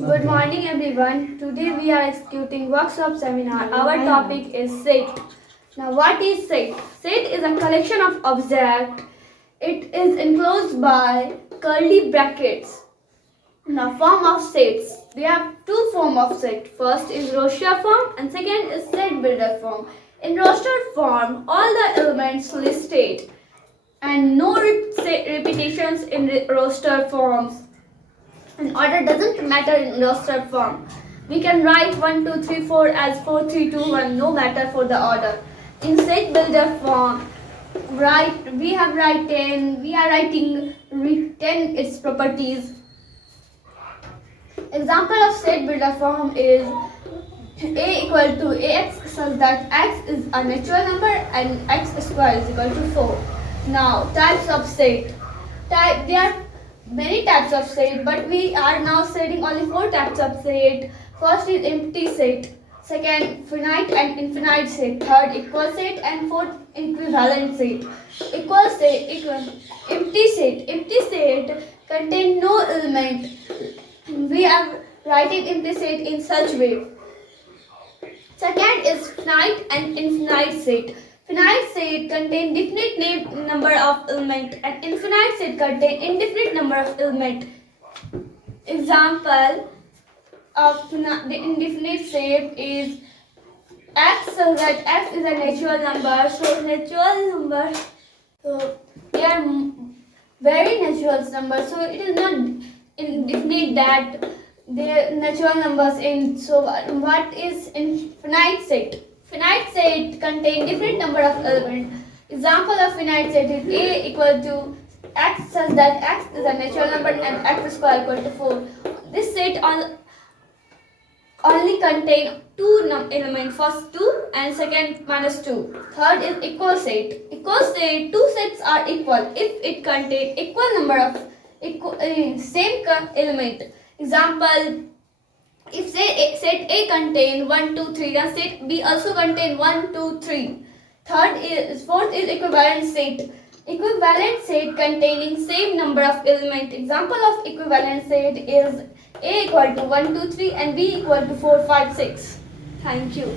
Good morning everyone. Today we are executing workshop seminar. Our topic is set. Now what is set? Set is a collection of objects. It is enclosed by curly brackets. Now form of sets. We have two forms of set. First is roster form and second is set builder form. In roster form, all the elements listed and no repetitions in roster forms. And order doesn't matter in roster form. We can write 1, 2, 3, 4 as 4, 3, 2, 1, no matter for the order. In set builder form, we are writing 10 its properties. Example of set builder form is a equal to ax such that x is a natural number and x square is equal to 4. Now types of set. There are many types of set, but we are now studying only 4 types of set. First is empty set, second finite and infinite set, third equal set, and fourth equivalent set. Equal set, empty set contain no element. We are writing empty set in such way. Second is finite and infinite set. Finite set contain definite number of elements and infinite set contain indefinite number of elements. Example of the indefinite set is x, so that x is a natural number. So natural number, so they are very natural numbers. So it is not indefinite that they are natural numbers in. So what is infinite set? Finite set contain different number of elements. Example of finite set is a equal to x such that x is a natural number and x square equal to 4. This set only contain 2 elements, first 2 and second minus 2. Third is equal set. Equal set, 2 sets are equal if it contain equal number of same element. Example, if set A contain 1, 2, 3, then set B also contain 1, 2, 3. Fourth is equivalent set. Equivalent set containing same number of elements. Example of equivalent set is A equal to 1, 2, 3 and B equal to 4, 5, 6. Thank you.